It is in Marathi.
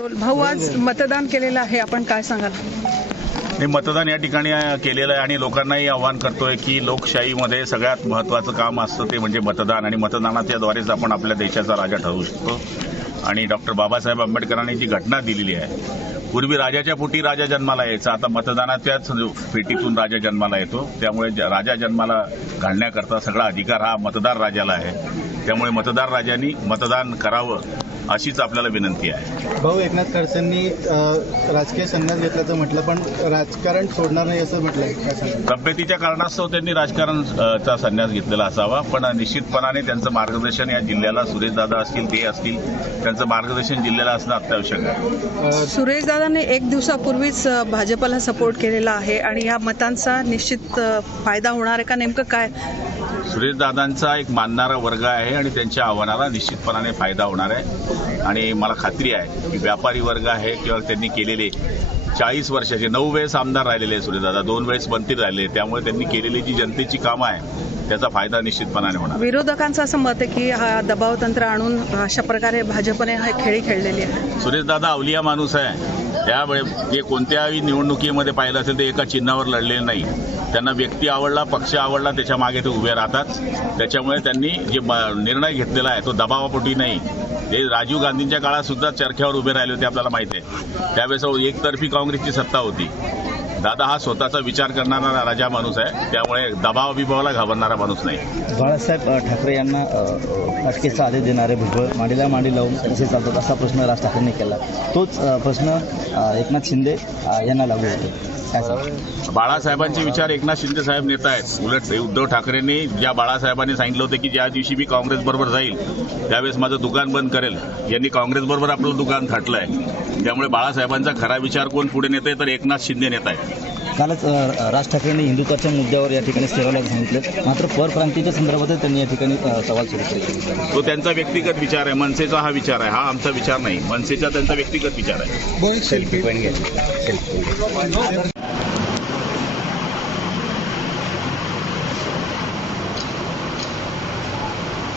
भाऊ आज मतदान केलेलं आहे. आपण काय सांगाल? मी मतदान या ठिकाणी केलेलं आहे आणि लोकांनाही आव्हान करतोय की लोकशाहीमध्ये सगळ्यात महत्त्वाचं काम असतं ते म्हणजे मतदान आणि मतदानाच्याद्वारेच आपण आपल्या देशाचा राजा ठरवू शकतो. आणि डॉक्टर बाबासाहेब आंबेडकरांनी जी घटना दिलेली आहे पूर्वी राजाच्या पोटी राजा जन्माला यायचा आता मतदानाच्याच पेटीतून राजा जन्माला येतो. त्यामुळे राजा जन्माला घालण्याकरता सगळा अधिकार हा मतदार राजाला आहे. त्यामुळे मतदार राजांनी मतदान करावं अशीच आपल्याला विनंती आहे. भाऊ एकनाथ खडसेंनी राजकीय संन्यास घेतल्याचं म्हटलं पण राजकारण सोडणार नाही असं सांगाल तब्येतीच्या कारणास्तव त्यांनी राजकारणचा संन्यास घेतलेला असावा पण निश्चितपणाने त्यांचं मार्गदर्शन या जिल्ह्याला सुरेशदादा असतील ते असतील त्यांचं मार्गदर्शन जिल्ह्याला असणं अत्यावश्यक आहे. अ, सुरेश दादांनी एक दिवसापूर्वीच भाजपला सपोर्ट केलेला आहे आणि या मतांचा निश्चित फायदा होणार आहे का? नेमकं काय? सुरेशदादांचा एक मानणारा वर्ग आहे आणि त्यांच्या आव्हानाला निश्चितपणाने फायदा होणार आहे. आणि मला खात्री आहे की व्यापारी वर्ग आहे किंवा त्यांनी केलेले चाळीस वर्षाचे नऊ वेळेस आमदार राहिलेले आहे सुरेशदादा दोन वेळेस मंत्री राहिले त्यामुळे त्यांनी केलेली जी जनतेची कामं आहे त्याचा फायदा निश्चितपणाने होणार. विरोधकांचं असं मत आहे की हा दबाव तंत्र आणून अशा प्रकारे भाजपने हा खेळी खेळलेली आहे. सुरेशदादा अवलिया माणूस आहे. त्यावेळे ते कोणत्याही निवडणुकीमध्ये पाहिलं असेल ते एका चिन्हावर लढलेले नाही. त्यांना व्यक्ती आवडला पक्ष आवडला त्याच्यामागे ते उभे राहतात. त्याच्यामुळे त्यांनी जे निर्णय घेतलेला आहे तो दबावापोटी नाही. ते राजीव गांधींच्या काळात सुद्धा चरख्यावर उभे राहिले होते आपल्याला माहिती आहे. त्यावेळेस एकतर्फी काँग्रेसची सत्ता होती. दादा हा स्वतःचा विचार करणारा राजा माणूस आहे. त्यामुळे दबाव बिबावाला घाबरणारा माणूस नाही. बाळासाहेब ठाकरे यांना अटकेचा आदेश देणारे भुजबळ मांडीला मांडी लावून कसे चालतात असा प्रश्न राज ठाकरेंनी केला. तोच प्रश्न एकनाथ शिंदे यांना लागू होतो. बाळासाहेबांचे विचार एकनाथ शिंदे साहेब नेता आहेत. उलट उद्धव ठाकरेंनी ज्या बाळासाहेबांनी सांगितलं होतं की ज्या दिवशी मी काँग्रेसबरोबर जाईल त्यावेळेस माझं दुकान बंद करेल. यांनी काँग्रेसबरोबर आपलं दुकान थाटलं आहे त्यामुळे बाळासाहेबांचा खरा विचार कोण पुढे नेत आहे तर एकनाथ शिंदे नेत आहेत. कालच राज ठाकरेंनी हिंदुत्वाच्या मुद्द्यावर या ठिकाणी स्थिरावल्याचं सांगितलं. मात्र परप्रांतीच्या संदर्भातच त्यांनी या ठिकाणी सवाल सुरू केले. तो त्यांचा व्यक्तिगत विचार आहे मनसेचा हा विचार आहे. हा आमचा विचार नाही. मनसेचा त्यांचा व्यक्तिगत विचार आहे. सेल्फी पण घ्या.